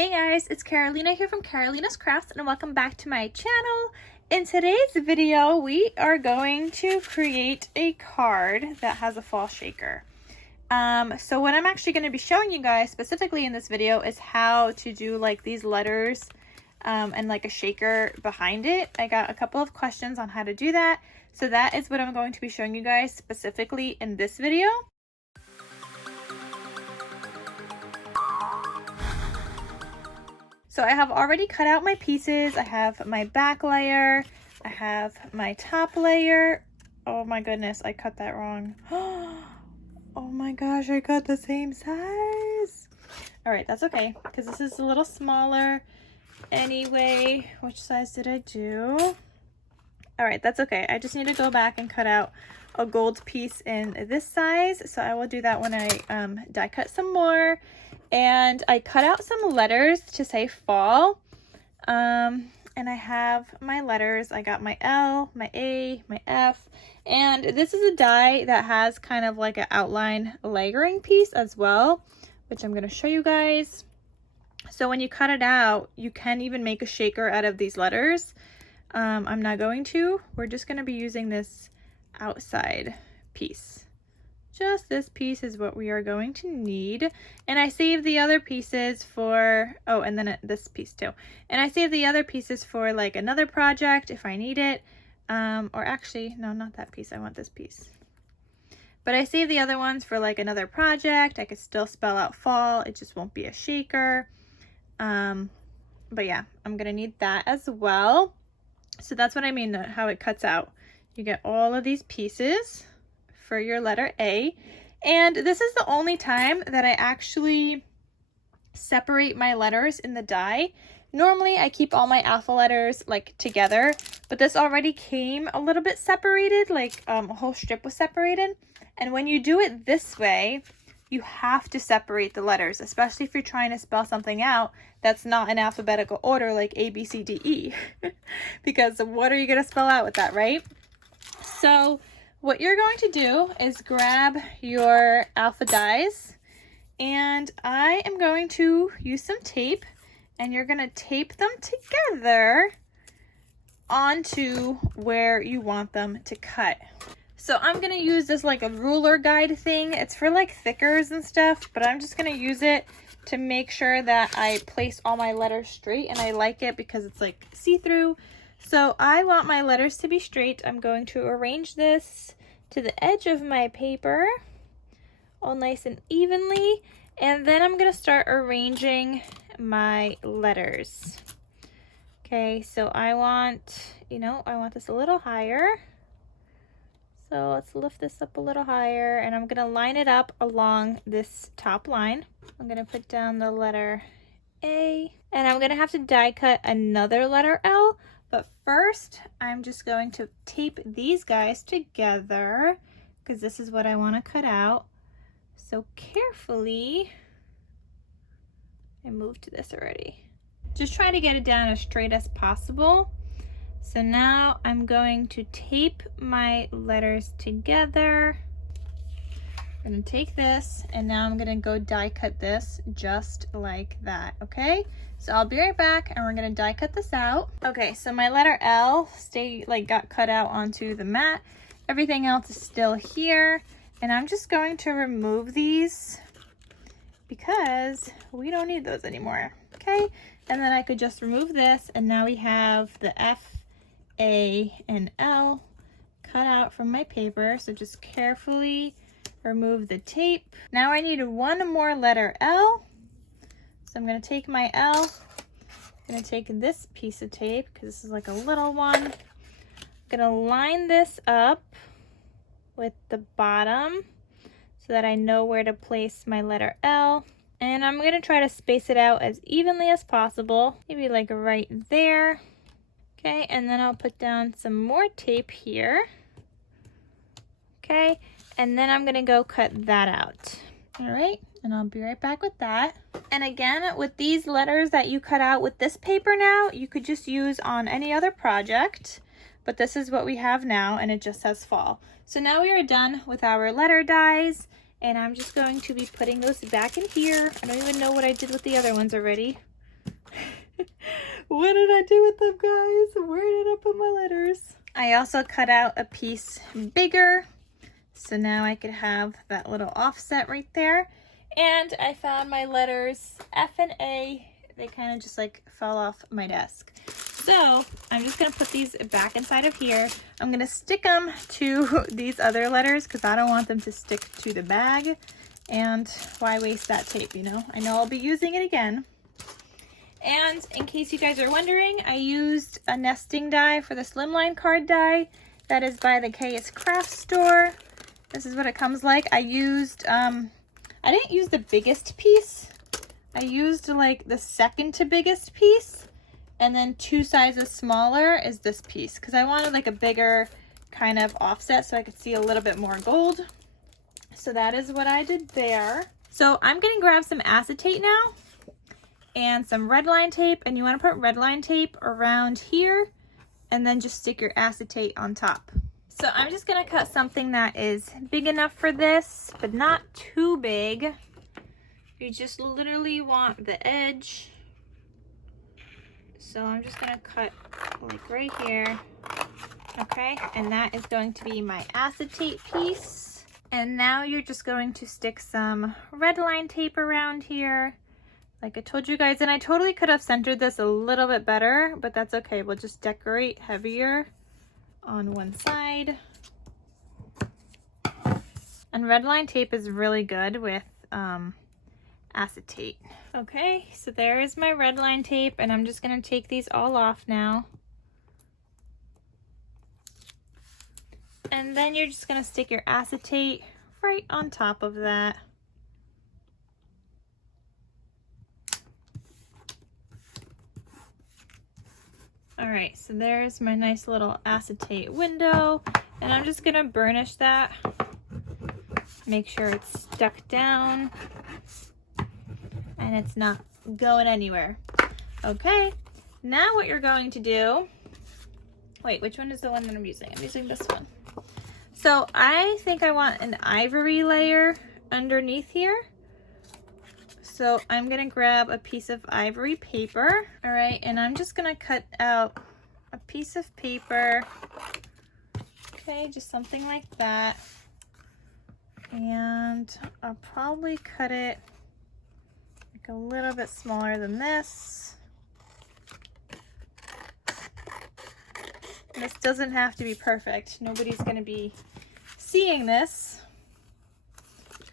Hey guys, it's Carolina here from KarolinasKrafts and welcome back to my channel. In today's video, we are going to create a card that has a fall shaker. So what I'm actually going to be showing you guys specifically in this video is how to do like these letters and like a shaker behind it. I got a couple of questions on how to do that. So that is what I'm going to be showing you guys specifically in this video. So I have already cut out my pieces. I have my back layer. I have my top layer. Oh my goodness, I cut that wrong. Oh my gosh, I cut the same size. All right, that's okay, because this is a little smaller anyway. Which size did I do? All right, that's okay. I just need to go back and cut out a gold piece in this size. So I will do that when I die cut some more. And I cut out some letters to say fall. And I have my letters. I got my L, my A, my F. And this is a die that has kind of like an outline layering piece as well, which I'm going to show you guys. So when you cut it out, you can even make a shaker out of these letters. I'm not going to. We're just going to be using this outside piece. Just this piece is what we are going to need. And I saved the other pieces for, oh, and then this piece too. And I saved the other pieces for like another project if I need it. Or actually, no, not that piece. I want this piece. But I saved the other ones for like another project. I could still spell out fall. It just won't be a shaker. But yeah, I'm going to need that as well. So that's what I mean, how it cuts out. You get all of these pieces for your letter A, and this is the only time that I actually separate my letters in the die. Normally I keep all my alpha letters like together, but this already came a little bit separated, like a whole strip was separated. And when you do it this way, you have to separate the letters, especially if you're trying to spell something out that's not in alphabetical order like A, B, C, D, E. Because what are you going to spell out with that, right? So what you're going to do is grab your alpha dies, and I am going to use some tape, and you're going to tape them together onto where you want them to cut. So I'm going to use this like a ruler guide thing. It's for like thickers and stuff, but I'm just going to use it to make sure that I place all my letters straight, and I like it because it's like see-through. So I want my letters to be straight. I'm going to arrange this to the edge of my paper, all nice and evenly. And then I'm going to start arranging my letters. Okay, so I want, I want this a little higher. So let's lift this up a little higher, and I'm going to line it up along this top line. I'm going to put down the letter A, and I'm going to have to die cut another letter L. But first, I'm just going to tape these guys together because this is what I want to cut out. So carefully, I moved to this already. Just try to get it down as straight as possible. So now I'm going to tape my letters together. I'm going to take this, and now I'm going to go die cut this just like that, okay? So I'll be right back, and we're going to die cut this out. Okay, so my letter L got cut out onto the mat. Everything else is still here, and I'm just going to remove these because we don't need those anymore, okay? And then I could just remove this, and now we have the F, A, and L cut out from my paper. So just carefully remove the tape. Now I need one more letter L. So I'm going to take my L. I'm going to take this piece of tape because this is like a little one. I'm going to line this up with the bottom so that I know where to place my letter L. And I'm going to try to space it out as evenly as possible. Maybe like right there. Okay, and then I'll put down some more tape here. Okay, and then I'm gonna go cut that out. All right, and I'll be right back with that. And again, with these letters that you cut out with this paper now, you could just use on any other project, but this is what we have now, and it just says fall. So now we are done with our letter dies, and I'm just going to be putting those back in here. I don't even know what I did with the other ones already. What did I do with them, guys? Where did I put my letters? I also cut out a piece bigger, so now I could have that little offset right there. And I found my letters F and A. They kind of just like fell off my desk. So I'm just gonna put these back inside of here. I'm gonna stick them to these other letters because I don't want them to stick to the bag. And why waste that tape, you know? I know I'll be using it again. And in case you guys are wondering, I used a nesting die for the slimline card die. That is by the KarolinasKrafts store. This is what it comes like. I used, I didn't use the biggest piece. I used like the second to biggest piece. And then 2 sizes smaller is this piece. Because I wanted like a bigger kind of offset so I could see a little bit more gold. So that is what I did there. So I'm going to grab some acetate now. And some red line tape, and you want to put red line tape around here and then just stick your acetate on top. So I'm just going to cut something that is big enough for this, but not too big. You just literally want the edge. So I'm just going to cut like right here. Okay, and that is going to be my acetate piece. And now you're just going to stick some red line tape around here. Like I told you guys, and I totally could have centered this a little bit better, but that's okay. We'll just decorate heavier on one side. And red line tape is really good with acetate. Okay, so there is my red line tape, and I'm just gonna take these all off now. And then you're just gonna stick your acetate right on top of that. All right, so there's my nice little acetate window, and I'm just gonna burnish that. Make sure it's stuck down and it's not going anywhere. Okay, now what you're going to do, wait, which one is the one that I'm using? I'm using this one. So I think I want an ivory layer underneath here. So I'm gonna grab a piece of ivory paper. All right, and I'm just gonna cut out a piece of paper. Okay, just something like that. And I'll probably cut it like a little bit smaller than this. This doesn't have to be perfect. Nobody's gonna be seeing this.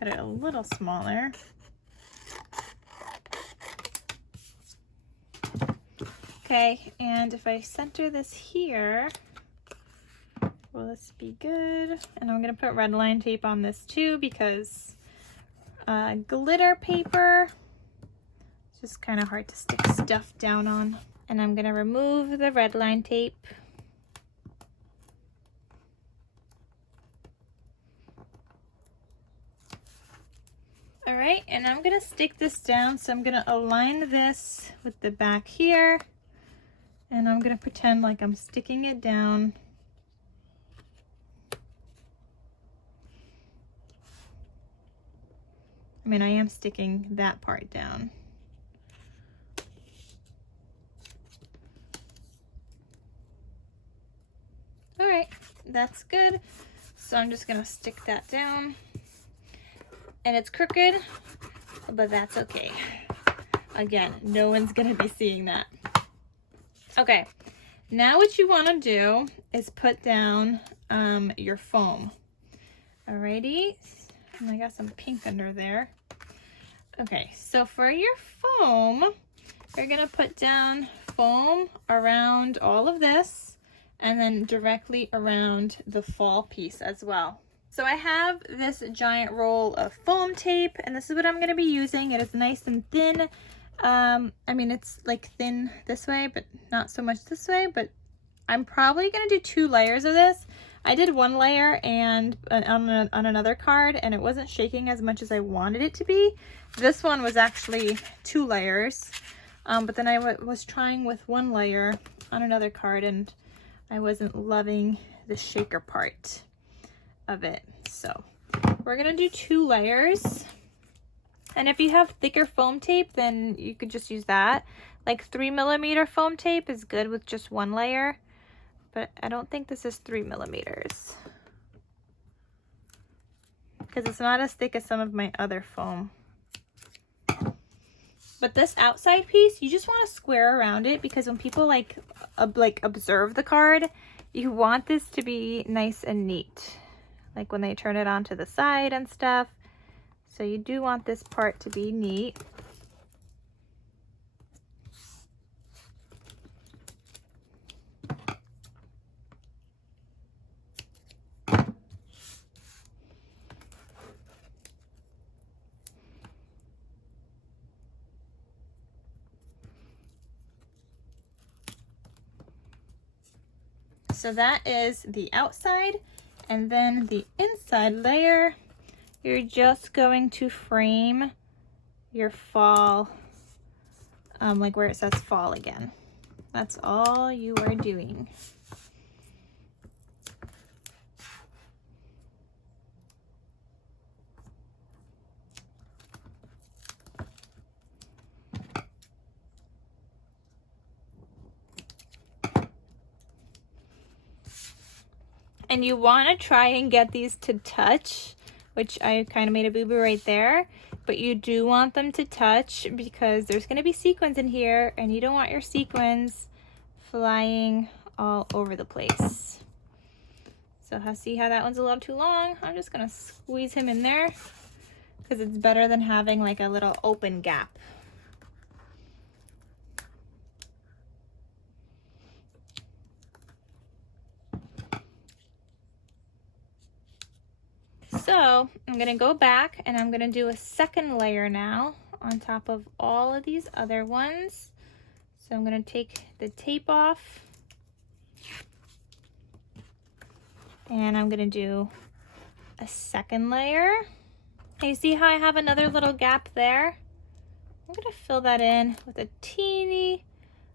Cut it a little smaller. Okay, and if I center this here, will this be good? And I'm gonna put red line tape on this too because glitter paper, it's just kind of hard to stick stuff down on. And I'm gonna remove the red line tape. All right, and I'm gonna stick this down. So I'm gonna align this with the back here. And I'm gonna pretend like I'm sticking it down. I mean, I am sticking that part down. All right, that's good. So I'm just gonna stick that down. And it's crooked, but that's okay. Again, no one's gonna be seeing that. Okay, now what you want to do is put down your foam. Alrighty, and I got some pink under there. Okay, so for your foam, you're gonna put down foam around all of this and then directly around the fall piece as well. So I have this giant roll of foam tape, and this is what I'm gonna be using. It is nice and thin. I mean, it's like thin this way, but not so much this way, but I'm probably gonna do 2 layers of this. I did 1 layer and on another card, and it wasn't shaking as much as I wanted it to be. This one was actually 2 layers, but then I was trying with 1 layer on another card, and I wasn't loving the shaker part of it. So we're gonna do 2 layers. And if you have thicker foam tape, then you could just use that. Like 3mm foam tape is good with just one layer, but I don't think this is 3mm because it's not as thick as some of my other foam. But this outside piece, you just want to square around it because when people like observe the card, you want this to be nice and neat. Like when they turn it onto the side and stuff. So you do want this part to be neat. So that is the outside, and then the inside layer, you're just going to frame your fall, like where it says fall again. That's all you are doing. And you want to try and get these to touch, which I kind of made a boo-boo right there, but you do want them to touch because there's going to be sequins in here and you don't want your sequins flying all over the place. So see how that one's a little too long? I'm just going to squeeze him in there because it's better than having like a little open gap. So I'm going to go back and I'm going to do a second layer now on top of all of these other ones. So I'm going to take the tape off and I'm going to do a second layer. And you see how I have another little gap there? I'm going to fill that in with a teeny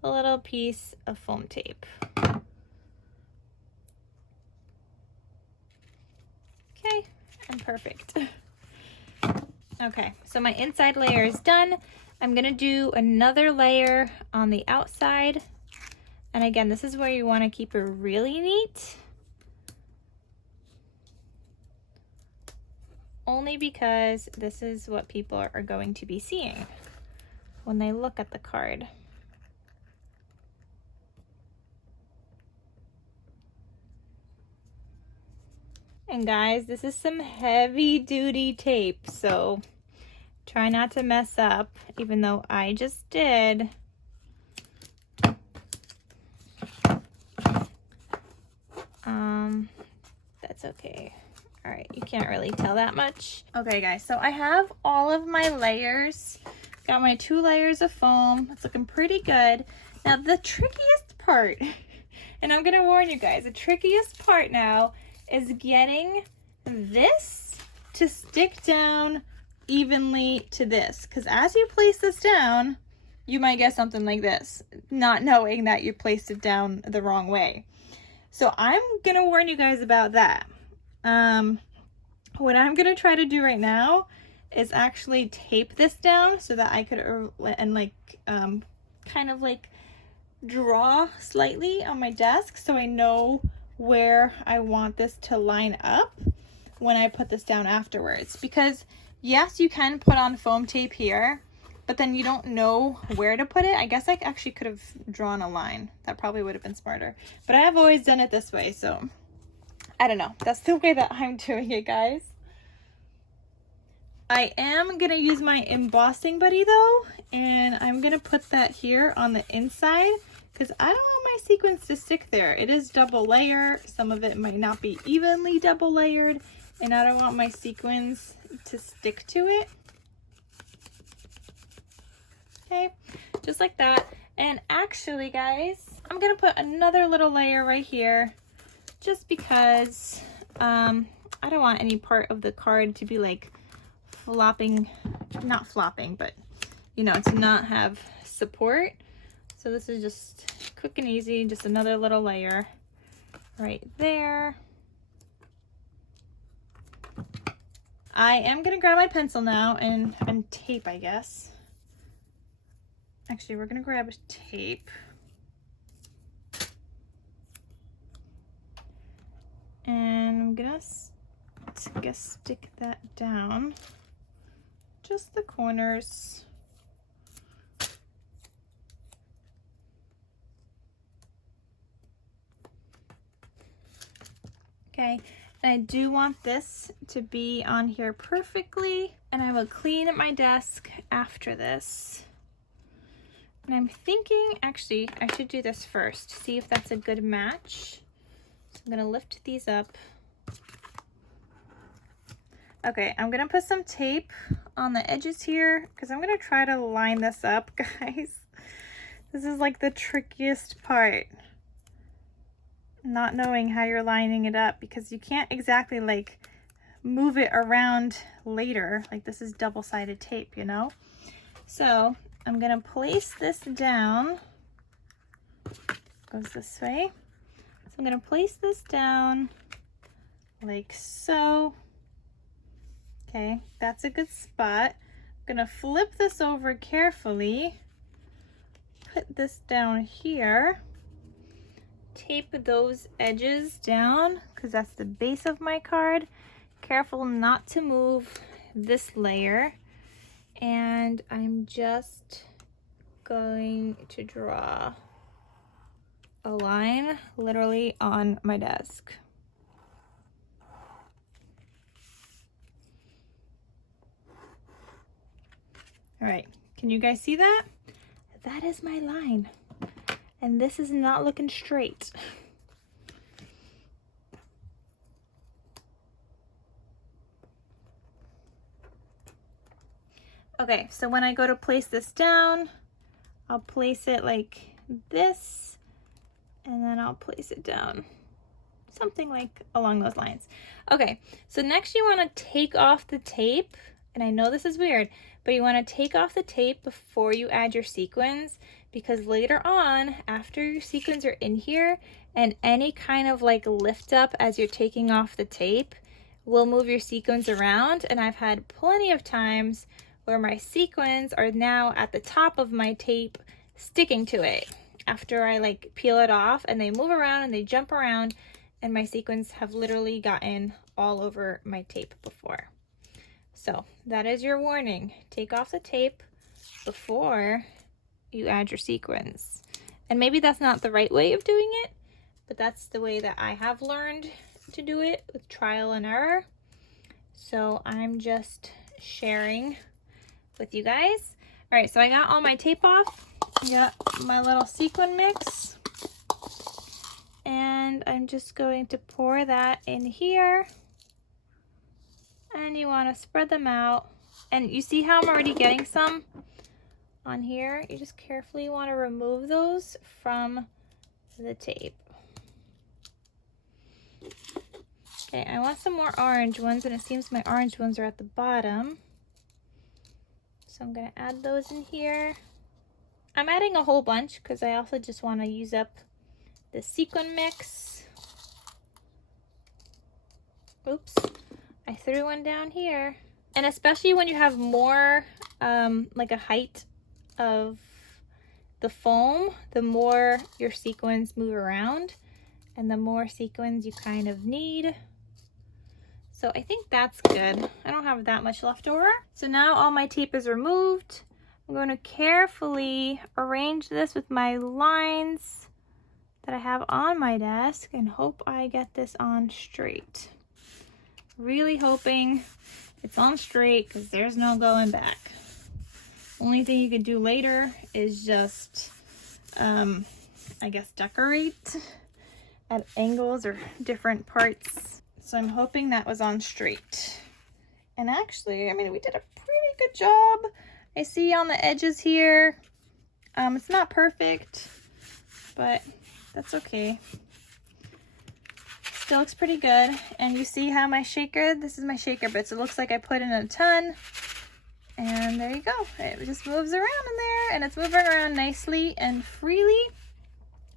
little piece of foam tape. Okay. And perfect. Okay, so my inside layer is done. I'm gonna do another layer on the outside. And again, this is where you wanna keep it really neat. Only because this is what people are going to be seeing when they look at the card. And guys, this is some heavy duty tape, so try not to mess up, even though I just did. That's okay. All right, you can't really tell that much. Okay guys, so I have all of my layers. Got my 2 layers of foam. It's looking pretty good. Now the trickiest part, and I'm gonna warn you guys, the trickiest part now is getting this to stick down evenly to this, because as you place this down, you might get something like this, not knowing that you placed it down the wrong way. So I'm gonna warn you guys about that. What I'm gonna try to do right now is actually tape this down so that I could kind of like draw slightly on my desk so I know where I want this to line up when I put this down afterwards. Because yes, you can put on foam tape here, but then you don't know where to put it. I guess I actually could have drawn a line. That probably would have been smarter. But I have always done it this way, so I don't know. That's the way that I'm doing it, guys. I am gonna use my embossing buddy though, and I'm gonna put that here on the inside because I don't want my sequins to stick there. It is double layer. Some of it might not be evenly double layered, and I don't want my sequins to stick to it. Okay, just like that. And actually, guys, I'm gonna put another little layer right here just because I don't want any part of the card to be like flopping, not flopping, but you know, to not have support. So this is just quick and easy, just another little layer right there. I am gonna grab my pencil now and tape, I guess. Actually, we're gonna grab tape. And I'm gonna stick that down. Just the corners. Okay, and I do want this to be on here perfectly, and I will clean my desk after this. And I'm thinking, actually, I should do this first, see if that's a good match. So I'm gonna lift these up. Okay, I'm gonna put some tape on the edges here because I'm gonna try to line this up, guys. This is like the trickiest part. Not knowing how you're lining it up because you can't exactly like move it around later. Like this is double-sided tape, you know? So I'm gonna place this down. Goes this way. So I'm gonna place this down like so. Okay, that's a good spot. I'm gonna flip this over carefully. Put this down here. Tape those edges down because that's the base of my card. Careful not to move this layer. And I'm just going to draw a line literally on my desk. All right, can you guys see that? That is my line. And this is not looking straight. Okay, so when I go to place this down, I'll place it like this, and then I'll place it down. Something like along those lines. Okay, so next you want to take off the tape, and I know this is weird, but you want to take off the tape before you add your sequins, because later on, after your sequins are in here, and any kind of like lift up as you're taking off the tape will move your sequins around. And I've had plenty of times where my sequins are now at the top of my tape sticking to it after I like peel it off, and they move around and they jump around, and my sequins have literally gotten all over my tape before. So that is your warning. Take off the tape before you add your sequins. And maybe that's not the right way of doing it, but that's the way that I have learned to do it with trial and error. So I'm just sharing with you guys. All right, so I got all my tape off. I got my little sequin mix. And I'm just going to pour that in here. And you want to spread them out. And you see how I'm already getting some on here? You just carefully want to remove those from the tape. Okay, I want some more orange ones, and it seems my orange ones are at the bottom. So I'm going to add those in here. I'm adding a whole bunch because I also just want to use up the sequin mix. Oops, I threw one down here. And especially when you have more, like a height of the foam, the more your sequins move around and the more sequins you kind of need. So I think that's good. I don't have that much left over. So now all my tape is removed. I'm going to carefully arrange this with my lines that I have on my desk and hope I get this on straight. Really hoping it's on straight because there's no going back. Only thing you could do later is just, I guess, decorate at angles or different parts. So I'm hoping that was on straight. And actually, I mean, we did a pretty good job. I see on the edges here, it's not perfect, but that's okay. Still looks pretty good. And you see how my shaker, this is my shaker bits. It looks like I put in a ton. And there you go. It just moves around in there, and it's moving around nicely and freely.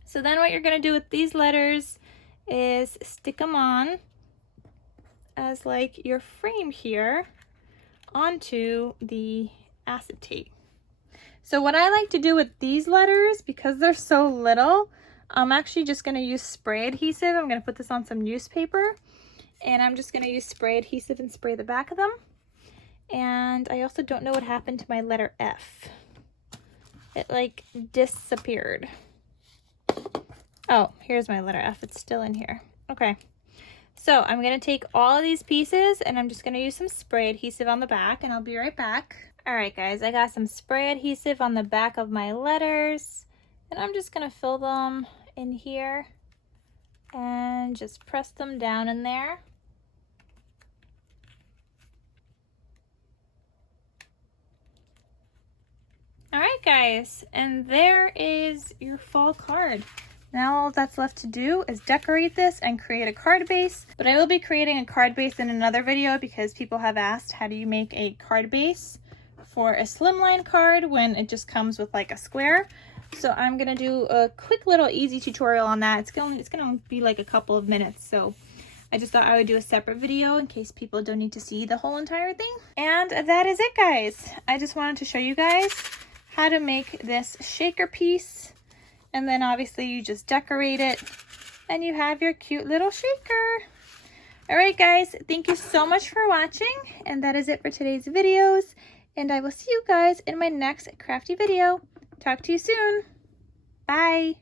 So then what you're gonna do with these letters is stick them on. as like your frame here onto the acetate. So what I like to do with these letters, because they're so little, I'm actually just going to use spray adhesive. I'm going to put this on some newspaper, and I'm just going to use spray adhesive and spray the back of them. And I also don't know what happened to my letter F. It like disappeared. Oh, here's my letter F. It's still in here. Okay. So I'm going to take all of these pieces and I'm just going to use some spray adhesive on the back, and I'll be right back. All right, guys, I got some spray adhesive on the back of my letters, and I'm just going to fill them in here and just press them down in there. All right, guys, and there is your fall card. Now all that's left to do is decorate this and create a card base, but I will be creating a card base in another video because people have asked, how do you make a card base for a slimline card when it just comes with like a square? So I'm gonna do a quick little easy tutorial on that. It's gonna be like a couple of minutes, so I just thought I would do a separate video in case people don't need to see the whole entire thing. And that is it, guys. I just wanted to show you guys how to make this shaker piece, and then obviously you just decorate it and you have your cute little shaker. All right, guys, thank you so much for watching, and that is it for today's videos, and I will see you guys in my next crafty video. Talk to you soon. Bye.